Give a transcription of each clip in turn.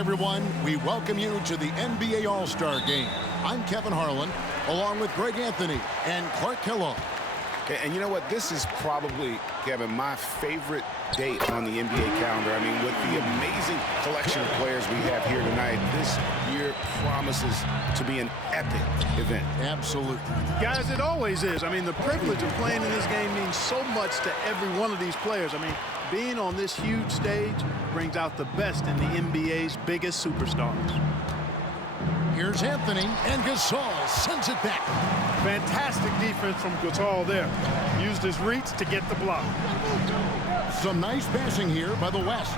everyone. We welcome you to the NBA All-Star Game. I'm Kevin Harlan, along with Greg Anthony and Clark Kellogg. And you know what? This is probably, Kevin, my favorite date on the NBA calendar. I mean, with the amazing collection of players we have here tonight, this year promises to be an epic event. Absolutely. Guys, it always is. I mean, the privilege of playing in this game means so much to every one of these players. I mean, being on this huge stage brings out the best in the NBA's biggest superstars. Here's Anthony, and Gasol sends it back. Fantastic defense from Gasol there. Used his reach to get the block. Some nice passing here by the West.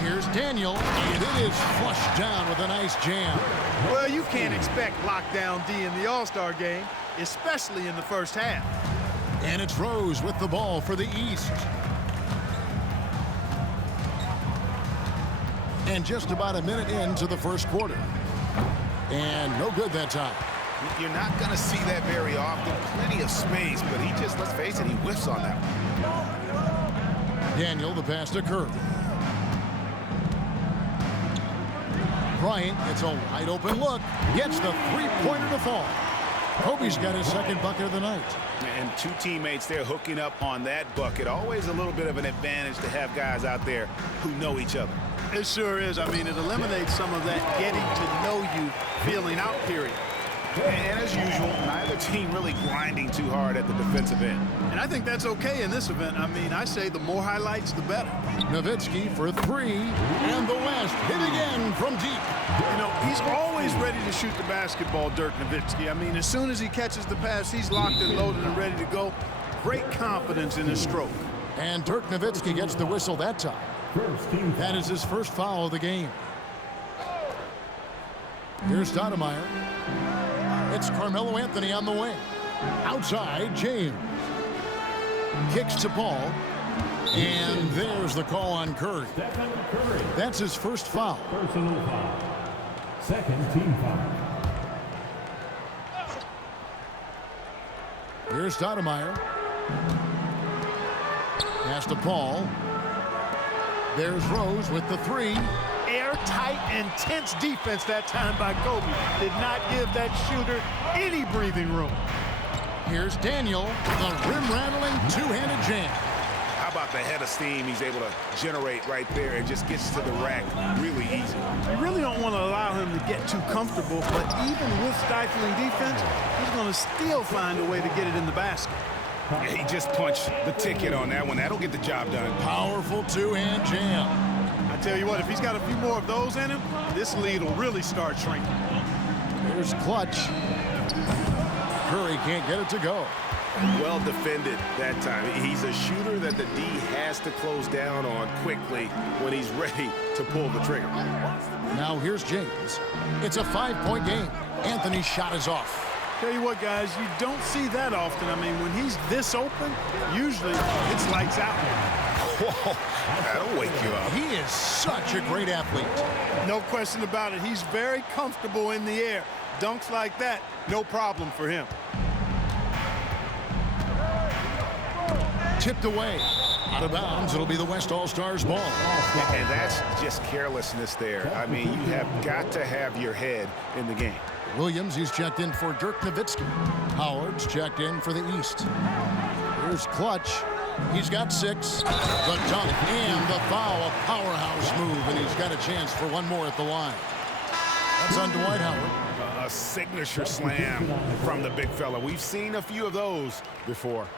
Here's Daniel, and it is flushed down with a nice jam. Well, you can't expect lockdown D in the All-Star game, especially in the first half. And it's Rose with the ball for the East. And just about a minute into the first quarter. And no good that time. You're not going to see that very often. Plenty of space, but he just, let's face it, he whiffs on that one. Daniel, the pass to Curry. Bryant, it's a wide open look. Gets the three-pointer to fall. Kobe's got his second bucket of the night. And two teammates there hooking up on that bucket. Always a little bit of an advantage to have guys out there who know each other. It sure is. I mean, it eliminates some of that getting to know you feeling out period. And as usual, neither team really grinding too hard at the defensive end. And I think that's okay in this event. I mean, I say the more highlights, the better. Nowitzki for three, and the West hit again from deep. You know, he's always ready to shoot the basketball, Dirk Nowitzki. I mean, as soon as he catches the pass, he's locked and loaded and ready to go. Great confidence in his stroke. And Dirk Nowitzki gets the whistle that time. That is his first foul of the game. Here's Stoudemire. It's Carmelo Anthony on the wing. Outside, James. Kicks to Paul. And there's the call on Curry. That's his first foul. Personal foul. Second team foul. Here's Stoudemire. Pass to Paul. There's Rose with the three. Airtight, intense defense that time by Kobe. Did not give that shooter any breathing room. Here's Daniel, the rim-rattling two-handed jam. How about the head of steam he's able to generate right there and just gets to the rack really easy. You really don't want to allow him to get too comfortable, but even with stifling defense, he's going to still find a way to get it in the basket. Yeah, he just punched the ticket on that one. That'll get the job done. Powerful two-hand jam. I tell you what, if he's got a few more of those in him, this lead will really start shrinking. Here's Clutch. Curry can't get it to go. Well defended that time. He's a shooter that the D has to close down on quickly when he's ready to pull the trigger. Now here's James. It's a 5-point game. Anthony's shot is off. Tell you what, guys, you don't see that often. I mean, when he's this open, usually it's lights out. Whoa, that'll wake you up. He is such a great athlete. No question about it. He's very comfortable in the air. Dunks like that, no problem for him. Tipped away. Out of bounds, it'll be the West All-Stars ball. And that's just carelessness there. I mean, you have got to have your head in the game. Williams, he's checked in for Dirk Nowitzki. Howard's checked in for the East. Here's Clutch. He's got 6. The dunk and the foul. A powerhouse move, and he's got a chance for one more at the line. That's on Dwight Howard. A signature slam from the big fella. We've seen a few of those before.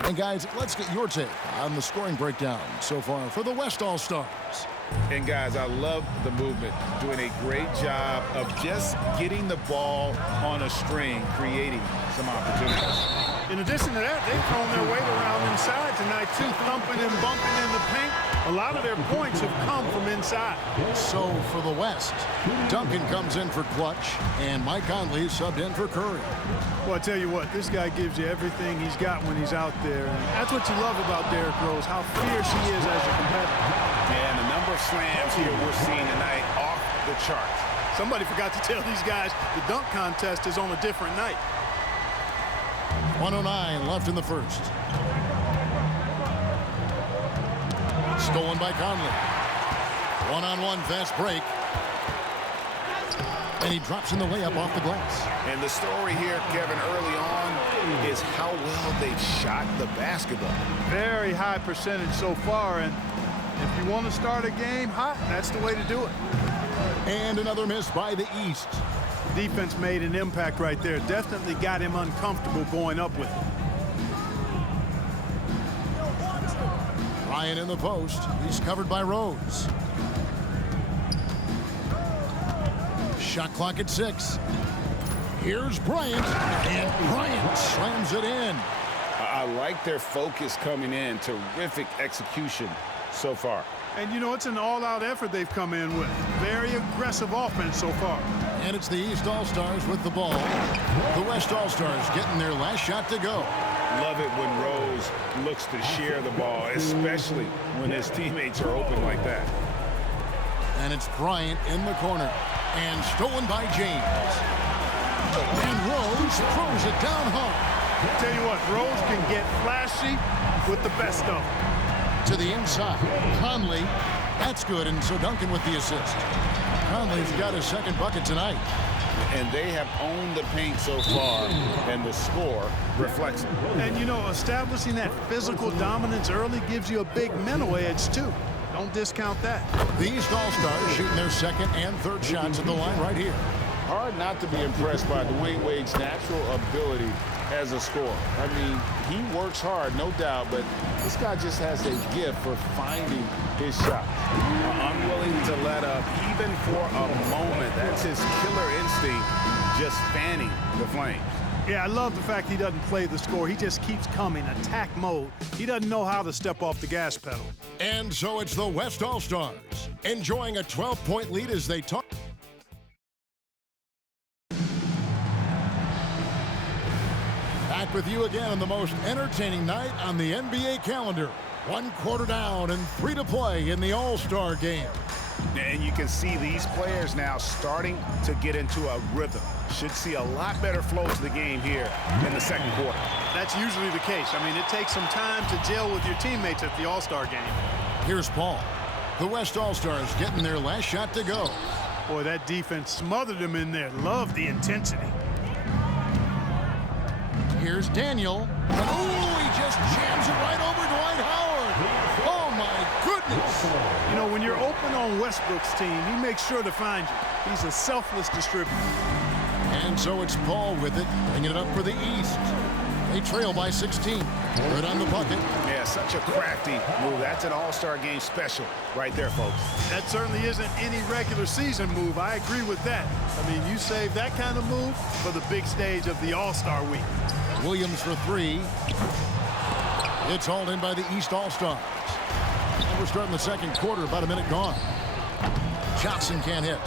And guys, let's get your take on the scoring breakdown so far for the West All-Stars. And guys, I love the movement. Doing a great job of just getting the ball on a string, creating some opportunities. In addition to that, they've thrown their weight around inside tonight, too, thumping and bumping in the paint. A lot of their points have come from inside. So for the West, Duncan comes in for Clutch, and Mike Conley subbed in for Curry. Well, I tell you what, this guy gives you everything he's got when he's out there. And that's what you love about Derrick Rose, how fierce he is as a competitor. Man, the number of slams here we're seeing tonight off the charts. Somebody forgot to tell these guys the dunk contest is on a different night. 1:09 left in the first. Stolen by Conley. One-on-one fast break. And he drops in the layup off the glass. And the story here, Kevin, early on is how well they've shot the basketball. Very high percentage so far, and if you want to start a game hot, that's the way to do it. And another miss by the East. Defense made an impact right there. Definitely got him uncomfortable going up with it. Ryan in the post. He's covered by Rose. Shot clock at 6. Here's Bryant, and Bryant slams it in. I like their focus coming in. Terrific execution so far. And, you know, it's an all-out effort they've come in with. Very aggressive offense so far. And it's the East All-Stars with the ball. The West All-Stars getting their last shot to go. Love it when Rose looks to share the ball, especially when his teammates are open like that. And it's Bryant in the corner. And stolen by James. And Rose throws it down hard. Tell you what, Rose can get flashy with the best of them. To the inside. Conley. That's good. And so Duncan with the assist. Conley's got his second bucket tonight. And they have owned the paint so far, and the score reflects it. And, you know, establishing that physical dominance early gives you a big mental edge, too. Don't discount that. The East All-Stars shooting their second and third shots at the line right here. Hard not to be impressed by Dwayne Wade's natural ability as a scorer. I mean, he works hard, no doubt, but this guy just has a gift for finding his shots. Unwilling to let up even for a moment. That's his killer instinct, just fanning the flames. Yeah, I love the fact he doesn't play the score. He just keeps coming, attack mode. He doesn't know how to step off the gas pedal. And so it's the West All-Stars enjoying a 12-point lead as they talk. Back with you again on the most entertaining night on the NBA calendar. 1 quarter down and 3 to play in the All-Star game. And you can see these players now starting to get into a rhythm. Should see a lot better flow to the game here in the second quarter. That's usually the case. I mean, it takes some time to gel with your teammates at the All-Star game. Here's Paul. The West All-Stars getting their last shot to go. Boy, that defense smothered him in there. Love the intensity. Here's Daniel. Oh, he just jams it right over Dwight Howard. Oh, my goodness. You know, when you're open on Westbrook's team, he makes sure to find you. He's a selfless distributor. And so it's Paul with it, bringing it up for the East. They trail by 16. Good on the bucket. Yeah, such a crafty move. That's an All-Star game special right there, folks. That certainly isn't any regular season move. I agree with that. I mean, you save that kind of move for the big stage of the All-Star week. Williams for 3. It's hauled in by the East All-Stars. And we're starting the second quarter, about a minute gone. Johnson can't hit.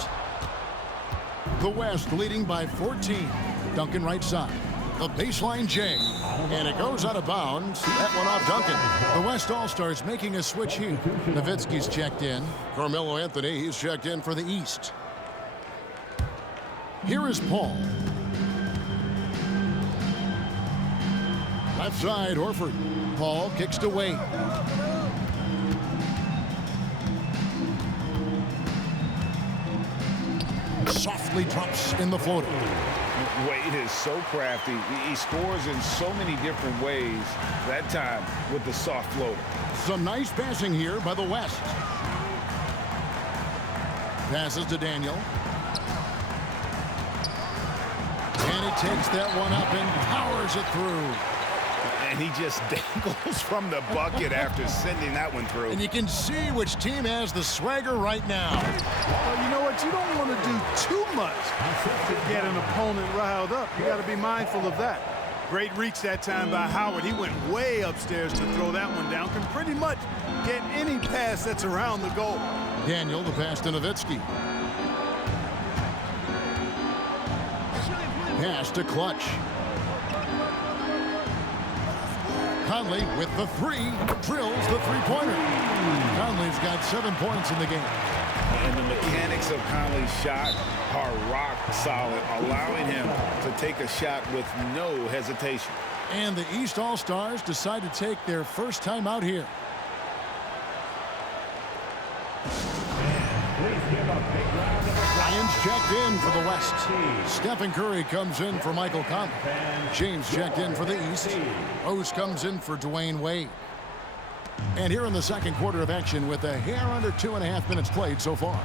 The West leading by 14. Duncan right side. The baseline J. And it goes out of bounds. That one off Duncan. The West All-Stars making a switch here. Nowitzki's checked in. Carmelo Anthony, he's checked in for the East. Here is Paul. Left side, Horford. Paul kicks to Wade. Softly drops in the floater. Wade is so crafty. He scores in so many different ways. That time with the soft floater. Some nice passing here by the West. Passes to Daniel. And he takes that one up and powers it through. And he just dangles from the bucket after sending that one through. And you can see which team has the swagger right now. Well, you know what? You don't want to do too much to get an opponent riled up. You got to be mindful of that. Great reach that time by Howard. He went way upstairs to throw that one down. Can pretty much get any pass that's around the goal. Daniel, the pass to Nowitzki. Pass to Clutch. Conley with the 3, drills the three-pointer. Conley's got 7 points in the game. And the mechanics of Conley's shot are rock solid, allowing him to take a shot with no hesitation. And the East All-Stars decide to take their first time out here. Please give a big round of applause. Lions checked in for the West. Stephen Curry comes in for Michael Conley. James checked in for the East. Rose comes in for Dwayne Wade. And here in the second quarter of action with a hair under 2.5 minutes played so far.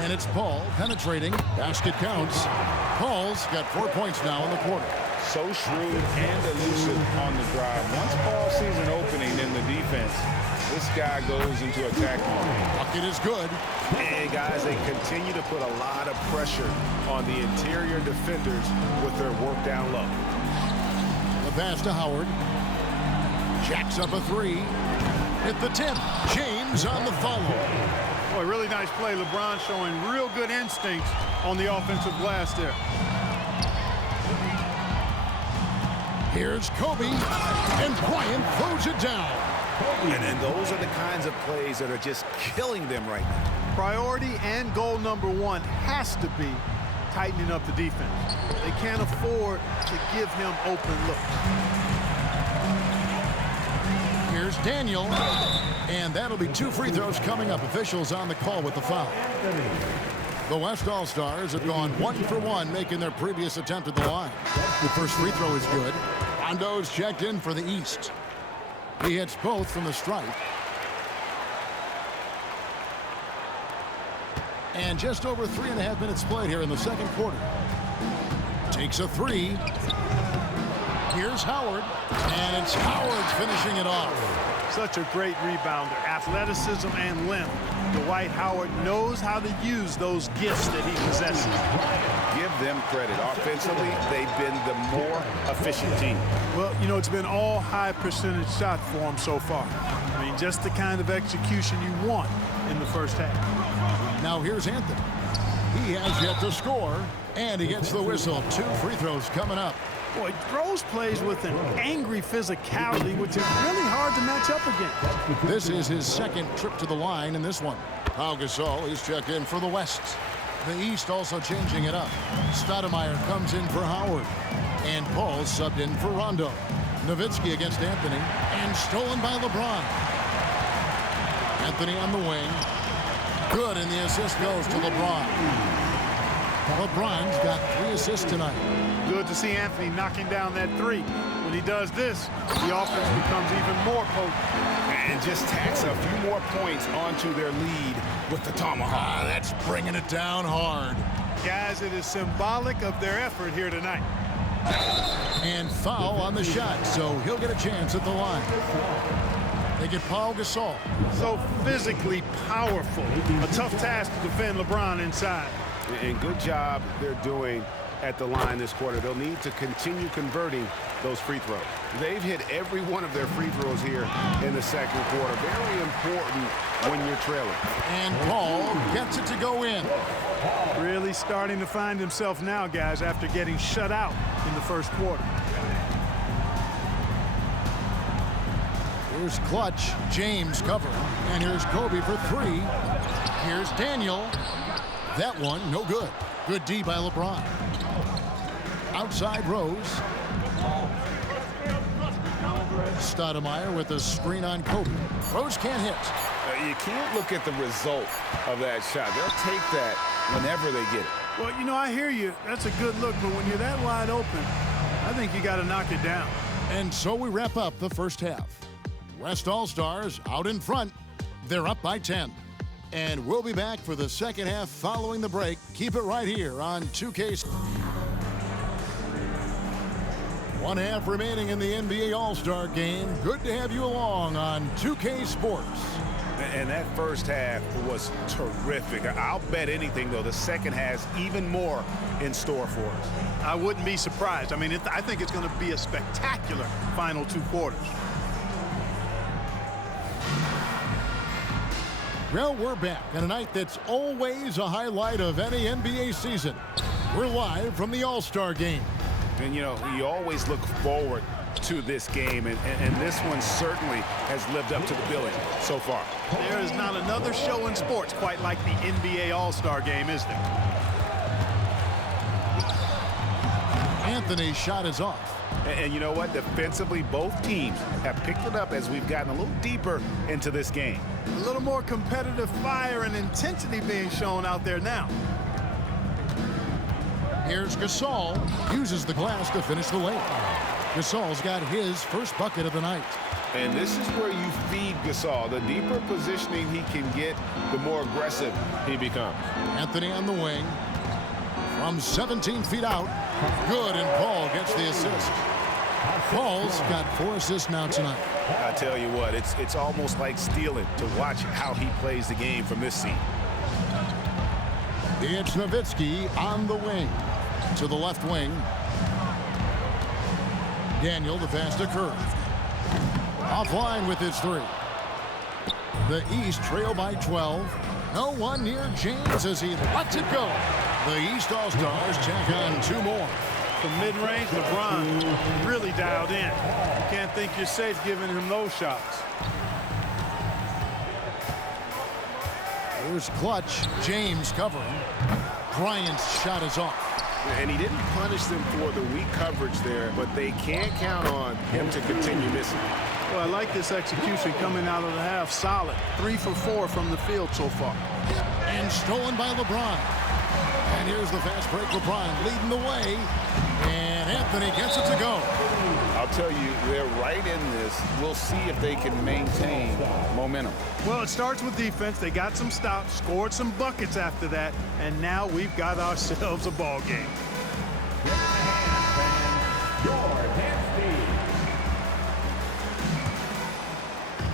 And it's Paul penetrating. Basket counts. Paul's got 4 points now in the quarter. So shrewd and elusive on the drive. Once Paul sees an opening in the defense, this guy goes into attack mode. Bucket is good. And guys, they continue to put a lot of pressure on the interior defenders with their work down low. The pass to Howard. Jacks up a three. Hit the tip. James on the follow. Boy, really nice play. LeBron showing real good instincts on the offensive glass there. Here's Kobe, and Bryant throws it down. And those are the kinds of plays that are just killing them right now. Priority and goal number one has to be tightening up the defense. They can't afford to give him open looks. Here's Daniel, and that'll be 2 free throws coming up. Officials on the call with the foul. The West All-Stars have gone 1 for 1, making their previous attempt at the line. The first free throw is good. Rondo's checked in for the East. He hits both from the stripe. And just over 3.5 minutes played here in the second quarter. Takes a three. Here's Howard, and it's Howard finishing it off. Such a great rebounder, athleticism and length. Dwight Howard knows how to use those gifts that he possesses. Give them credit. Offensively, they've been the more efficient team. Well, you know, it's been all high percentage shots for him so far. I mean, just the kind of execution you want in the first half. Now here's Anthony. He has yet to score, and he gets the whistle. 2 free throws coming up. Boy, Rose plays with an angry physicality, which is really hard to match up against. This is his second trip to the line in this one. Pau Gasol is checked in for the West. The East also changing it up. Stoudemire comes in for Howard. And Paul subbed in for Rondo. Nowitzki against Anthony. And stolen by LeBron. Anthony on the wing. Good, and the assist goes to LeBron. LeBron's got 3 assists tonight. Good to see Anthony knocking down that three. When he does this, the offense becomes even more potent. And just tacks a few more points onto their lead with the tomahawk. That's bringing it down hard. Guys, it is symbolic of their effort here tonight. And foul on the shot, so he'll get a chance at the line. They get Pau Gasol. So physically powerful. A tough task to defend LeBron inside. And good job they're doing at the line this quarter. They'll need to continue converting those free throws. They've hit every one of their free throws here in the second quarter. Very important when you're trailing. And Paul gets it to go in. Really starting to find himself now, guys, after getting shut out in the first quarter. Here's Clutch. James covering. And here's Kobe for 3. Here's Daniel. That one, no good. Good D by LeBron. Outside Rose. Stoudemire with a screen on Kobe. Rose can't hit. You can't look at the result of that shot. They'll take that whenever they get it. Well, you know, I hear you. That's a good look, but when you're that wide open, I think you got to knock it down. And so we wrap up the first half. West All-Stars out in front. They're up by 10. And we'll be back for the second half following the break. Keep it right here on 2K. 1 half remaining in the NBA All-Star game. Good to have you along on 2K Sports. And that first half was terrific. I'll bet anything, though, the second has even more in store for us. I wouldn't be surprised. I mean, I think it's going to be a spectacular final 2 quarters. Well, we're back on a night that's always a highlight of any NBA season. We're live from the All-Star game. And, you know, you always look forward to this game, and this one certainly has lived up to the billing so far. There is not another show in sports quite like the NBA All-Star game, is there? Anthony's shot is off. And you know what? Defensively, both teams have picked it up as we've gotten a little deeper into this game. A little more competitive fire and intensity being shown out there now. Here's Gasol. Uses the glass to finish the lane. Gasol's got his first bucket of the night. And this is where you feed Gasol. The deeper positioning he can get, the more aggressive he becomes. Anthony on the wing. From 17 feet out. Good, and Paul gets the assist. Paul's got 4 assists now tonight. I tell you what, it's almost like stealing to watch how he plays the game from this seat. It's Nowitzki on the wing. To the left wing. Daniel, the pass to Curry. Offline with his 3. The East trail by 12. No one near James as he lets it go. The East All-Stars check on 2 more. From mid-range, LeBron really dialed in. You can't think you're safe giving him those shots. Here's Clutch. James covering. Bryant's shot is off. And he didn't punish them for the weak coverage there, but they can't count on him to continue missing. Well, I like this execution coming out of the half. Solid. 3 for 4 from the field so far. And stolen by LeBron. And here's the fast break. LeBron leading the way. And Anthony gets it to go. I'll tell you, they're right in this. We'll see if they can maintain momentum. Well, it starts with defense. They got some stops, scored some buckets after that, and now we've got ourselves a ball game.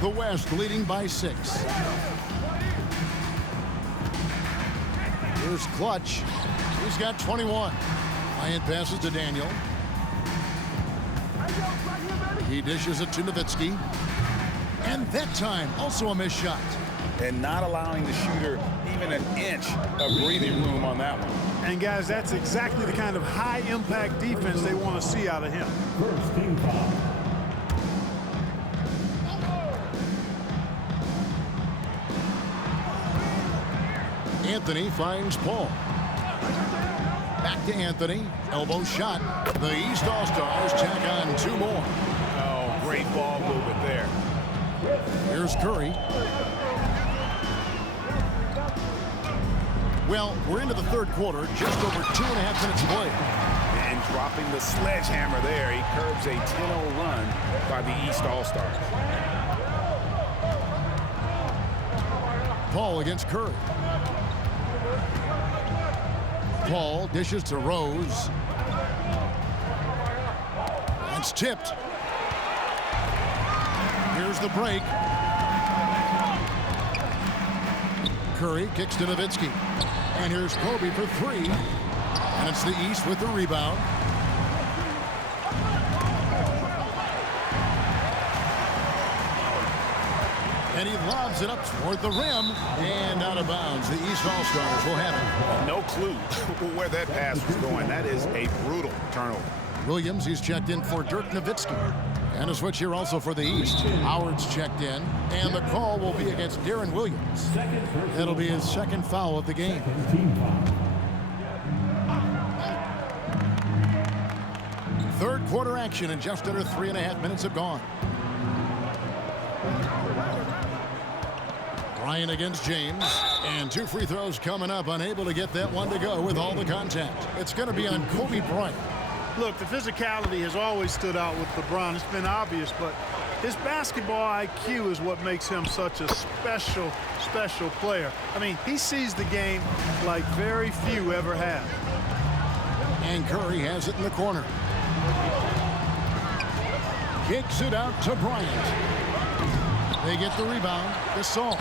The West leading by 6. Here's Clutch. He's got 21. Bryant passes to Daniel. He dishes it to Nowitzki. And that time, also a missed shot. And not allowing the shooter even an inch of breathing room on that one. And, guys, that's exactly the kind of high-impact defense they want to see out of him. First team foul. Anthony finds Paul. Back to Anthony. Elbow shot. The East All-Stars check on 2 more. Oh, great ball movement there. Here's Curry. Well, we're into the 3rd quarter. Just over 2.5 minutes played. And dropping the sledgehammer there, he curbs a 10-0 run by the East All-Stars. Paul against Curry. Paul dishes to Rose. That's tipped. Here's the break. Curry kicks to Nowitzki. And here's Kobe for 3. And it's the East with the rebound. And he lobs it up toward the rim. And out of bounds. The East All-Stars will have it. No clue where that pass was going. That is a brutal turnover. Williams, he's checked in for Dirk Nowitzki. And a switch here also for the East. Howard's checked in. And the call will be against Darren Williams. That'll be his 2nd foul of the game. Third quarter action, and just under 3.5 minutes have gone. Bryant against James. And 2 free throws coming up. Unable to get that one to go with all the contact. It's going to be on Kobe Bryant. Look, the physicality has always stood out with LeBron. It's been obvious, but his basketball IQ is what makes him such a special, special player. I mean, he sees the game like very few ever have. And Curry has it in the corner. Kicks it out to Bryant. They get the rebound. Gasol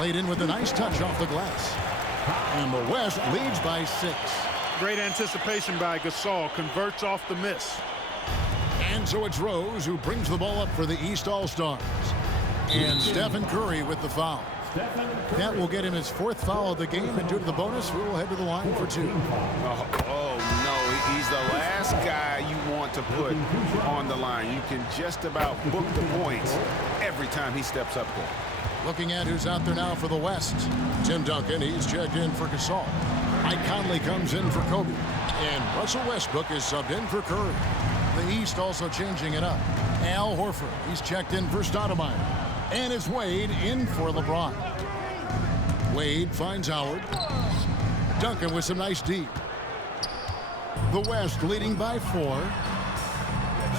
laid in with a nice touch off the glass. And the West leads by 6. Great anticipation by Gasol. Converts off the miss. And so it's Rose who brings the ball up for the East All-Stars. And Stephen Curry with the foul. That will get him his 4th foul of the game. And due to the bonus, we will head to the line for 2. Oh, no. He's the last guy you want to put on the line. You can just about book the points every time he steps up there. Looking at who's out there now for the West. Tim Duncan, he's checked in for Gasol. Mike Conley comes in for Kobe. And Russell Westbrook is subbed in for Curry. The East also changing it up. Al Horford, he's checked in for Stoudemire. And it's Wade in for LeBron. Wade finds Howard. Duncan with some nice D. The West leading by 4.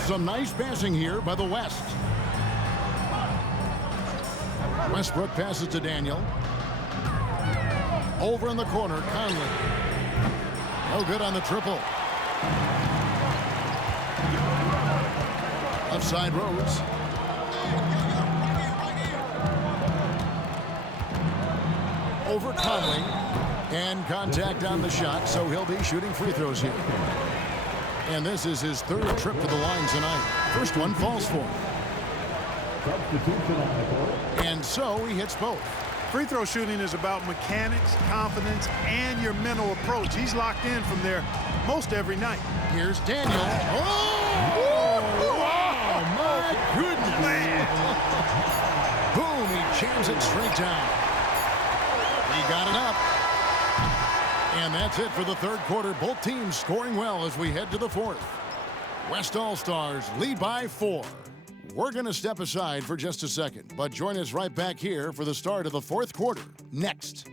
Some nice passing here by the West. Westbrook passes to Daniel. Over in the corner, Conley. No good on the triple. Left side, Rose. Over Conley. And contact on the shot, so he'll be shooting free throws here. And this is his 3rd trip to the line tonight. First one falls for him. And so he hits both. Free throw shooting is about mechanics, confidence, and your mental approach. He's locked in from there most every night. Here's Daniel. Oh, my goodness. Man. Boom, he jams it straight down. He got it up. And that's it for the 3rd quarter. Both teams scoring well as we head to the 4th. West All-Stars lead by 4. We're going to step aside for just a second, but join us right back here for the start of the 4th quarter next.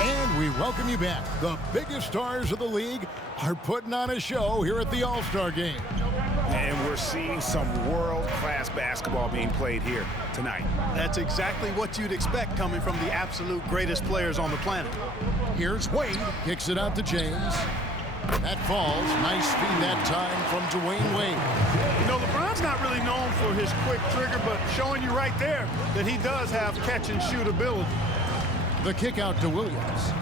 And we welcome you back. The biggest stars of the league are putting on a show here at the All-Star Game. And we're seeing some world-class basketball being played here tonight. That's exactly what you'd expect coming from the absolute greatest players on the planet. Here's Wade, kicks it out to James. That falls. Nice feed that time from Dwayne Wade. You know, LeBron's not really known for his quick trigger, but showing you right there that he does have catch-and-shoot ability. The kick out to Williams.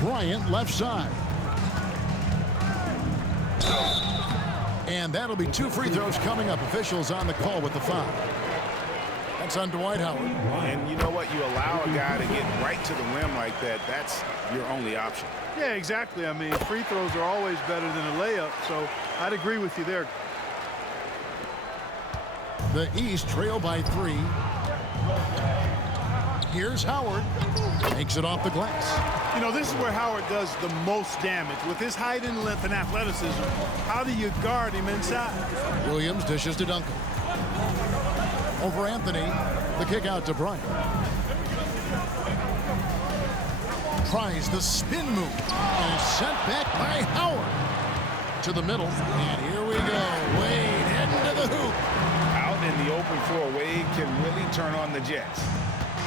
Bryant left side. And that'll be 2 free throws coming up. Officials on the call with the foul. That's on Dwight Howard. And you know what? You allow a guy to get right to the rim like that. That's your only option. Yeah, exactly. I mean, free throws are always better than a layup, so I'd agree with you there. The East trail by 3. Here's Howard. Makes it off the glass. You know, this is where Howard does the most damage. With his height and length and athleticism, how do you guard him inside? Williams dishes to Duncan. Over Anthony. The kick out to Bryant. Tries the spin move. And sent back by Howard. To the middle. And here we go. Wade heading to the hoop. Out in the open floor, Wade can really turn on the Jets.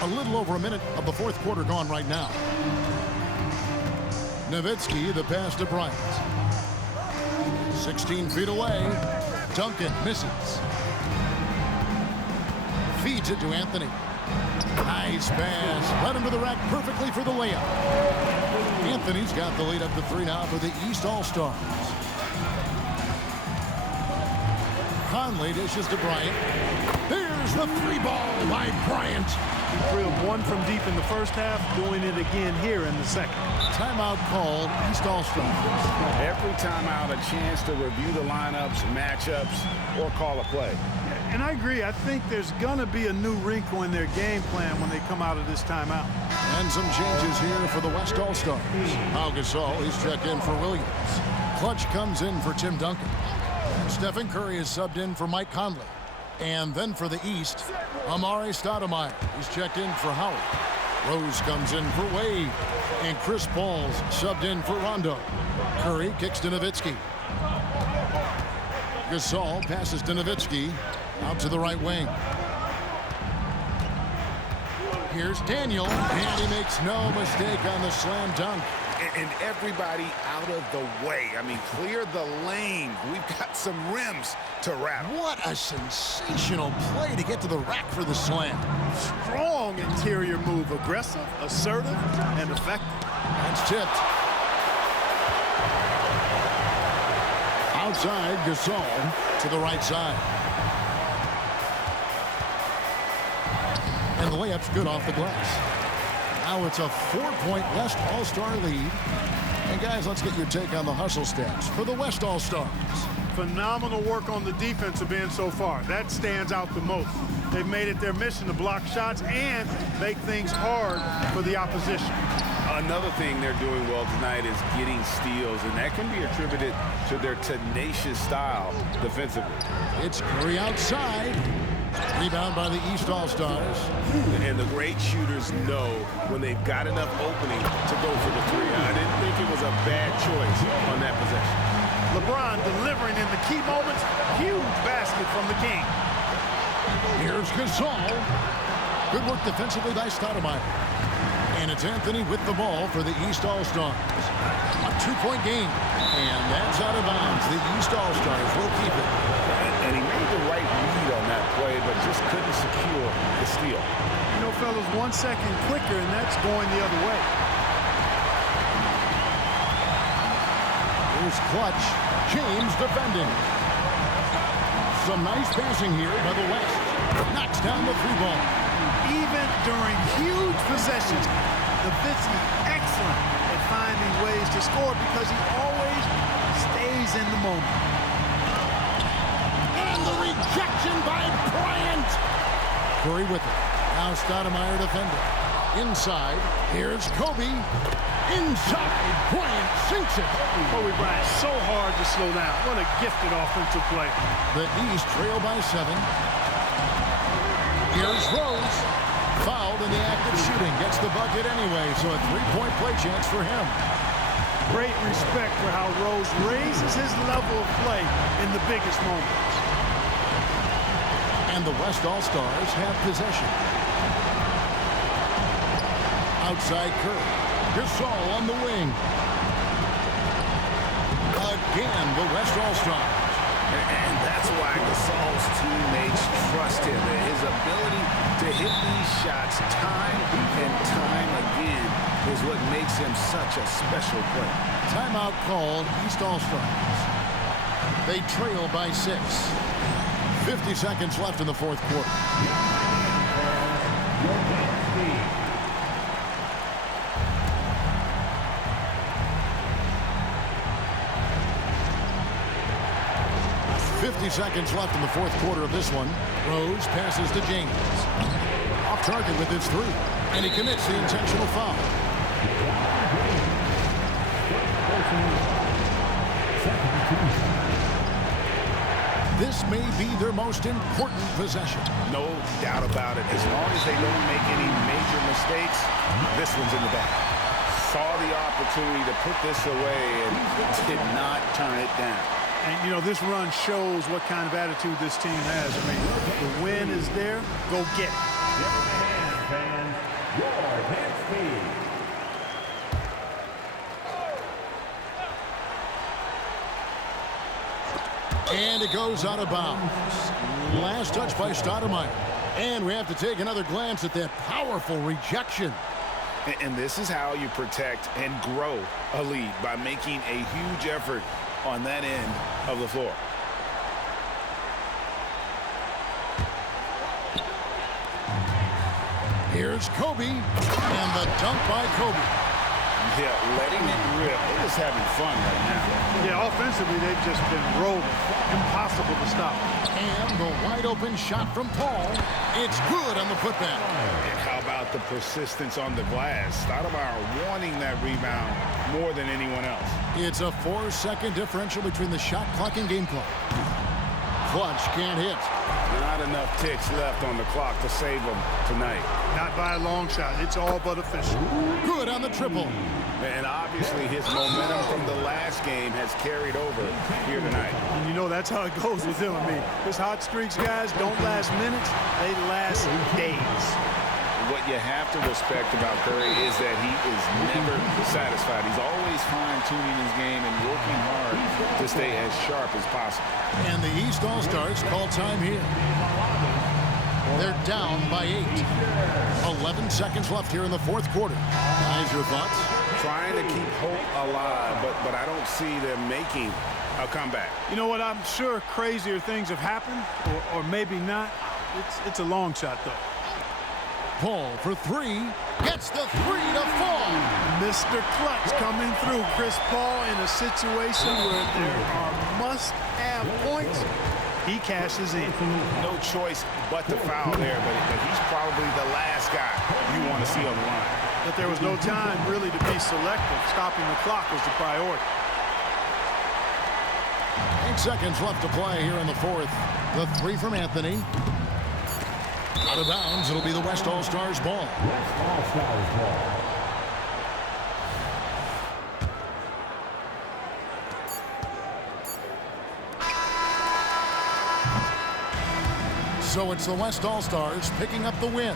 A little over a minute of the 4th quarter gone right now. Nowitzki, the pass to Bryant. 16 feet away. Duncan misses. Feeds it to Anthony. Nice pass. Led him to the rack perfectly for the layup. Anthony's got the lead up to 3 now for the East All-Stars. Conley dishes to Bryant. There's the 3 ball by Bryant. He drilled 1 from deep in the first half, doing it again here in the second. Timeout called, East All-Stars. Every timeout, a chance to review the lineups, matchups, or call a play. And I agree. I think there's going to be a new wrinkle in their game plan when they come out of this timeout. And some changes here for the West All-Stars. Pau Gasol, he's checked in for Williams. Clutch comes in for Tim Duncan. Stephen Curry is subbed in for Mike Conley. And then for the East, Amare Stoudemire. He's checked in for Howard. Rose comes in for Wade. And Chris Paul's subbed in for Rondo. Curry kicks to Nowitzki. Gasol passes to Nowitzki. Out to the right wing. Here's Daniel. And he makes no mistake on the slam dunk. And everybody out of the way. I mean, clear the lane. We've got some rims to rattle. What a sensational play to get to the rack for the slam. Strong interior move. Aggressive, assertive, and effective. That's tipped. Outside, Gasol to the right side. And the layup's good off the glass. Now it's a 4-point West All-Star lead. And guys, let's get your take on the hustle stats for the West All-Stars. Phenomenal work on the defensive end so far. That stands out the most. They've made it their mission to block shots and make things hard for the opposition. Another thing they're doing well tonight is getting steals, and that can be attributed to their tenacious style defensively. It's Curry outside. Rebound by the East All-Stars. And the great shooters know when they've got enough opening to go for the three. I didn't think it was a bad choice on that possession. LeBron delivering in the key moments. Huge basket from the King. Here's Gasol. Good work defensively by Stoudemire. And it's Anthony with the ball for the East All-Stars. A two-point game. And that's out of bounds. The East All-Stars will keep it. And he made the right read on that play, but just couldn't secure the steal. You know, fellas, 1 second quicker, and that's going the other way. Here's Clutch. James defending. Some nice passing here by the West. Knocks down the three ball. Even during huge possessions, Nowitzki excellent at finding ways to score because he always stays in the moment. And the rejection by Bryant. Curry with it. Now Stoudemire defending. Inside. Here's Kobe. Inside. Bryant sinks it. Kobe Bryant so hard to slow down. What a gifted offensive player. The East trail by 7. Here's Rose. Fouled in the act of shooting. Gets the bucket anyway, so a three-point play chance for him. Great respect for how Rose raises his level of play in the biggest moments. And the West All-Stars have possession. Outside Curry. Gasol on the wing. Again, the West All-Stars. And that's why Gasol's teammates trust him. His ability to hit these shots time and time again is what makes him such a special player. Timeout called, East All-Stars. They trail by 6. 50 seconds left in the fourth quarter. 50 seconds left in the fourth quarter of this one. Rose passes to James. Off target with his three. And he commits the intentional foul. This may be their most important possession. No doubt about it. As long as they don't make any major mistakes, this one's in the bag. Saw the opportunity to put this away and did not turn it down. And, you know, this run shows what kind of attitude this team has. I mean, the win is there. Go get it. Fans, your hand speed. And it goes out of bounds. Last touch by Stoudemire. And we have to take another glance at that powerful rejection. And this is how you protect and grow a lead, by making a huge effort on that end of the floor. Here's Kobe, and the dunk by Kobe. Yeah, letting it rip. They're just having fun right now. Yeah, offensively, they've just been rolling. Impossible to stop. And the wide open shot from Paul. It's good on the putback. And how about the persistence on the glass? Stoudemire wanting that rebound more than anyone else. It's a 4-second differential between the shot clock and game clock. Clutch can't hit. Not enough ticks left on the clock to save them tonight. Not by a long shot. It's all but official. Good on the triple. And obviously his momentum from the last game has carried over here tonight. And you know that's how it goes with him. I mean, his hot streaks, guys, don't last minutes. They last days. What you have to respect about Curry is that he is never satisfied. He's always fine-tuning his game and working hard to stay as sharp as possible. And the East All-Stars call time here. They're down by 8. 11 seconds left here in the fourth quarter. Guys, your thoughts? Trying to keep hope alive, but I don't see them making a comeback. You know what? I'm sure crazier things have happened, or maybe not. It's a long shot, though. Paul for three. Gets the three to fall. Mr. Clutch coming through. Chris Paul in a situation where there are must-have points. He cashes in. No choice but to foul there, but he's probably the last guy you want to see on the line. But there was no time really to be selective. Stopping the clock was the priority. 8 seconds left to play here in the fourth. The three from Anthony. Out of bounds. It'll be the West All-Stars ball. West All-Stars ball. So it's the West All-Stars picking up the win.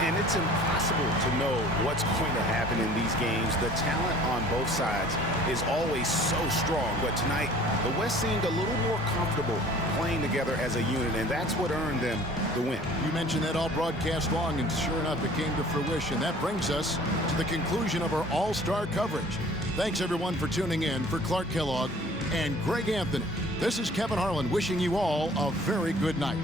And it's impossible to know what's going to happen in these games. The talent on both sides is always so strong. But tonight, the West seemed a little more comfortable playing together as a unit, and that's what earned them the win. You mentioned that all broadcast long, and sure enough, it came to fruition. That brings us to the conclusion of our all-star coverage. Thanks, everyone, for tuning in. For Clark Kellogg and Greg Anthony, this is Kevin Harlan wishing you all a very good night.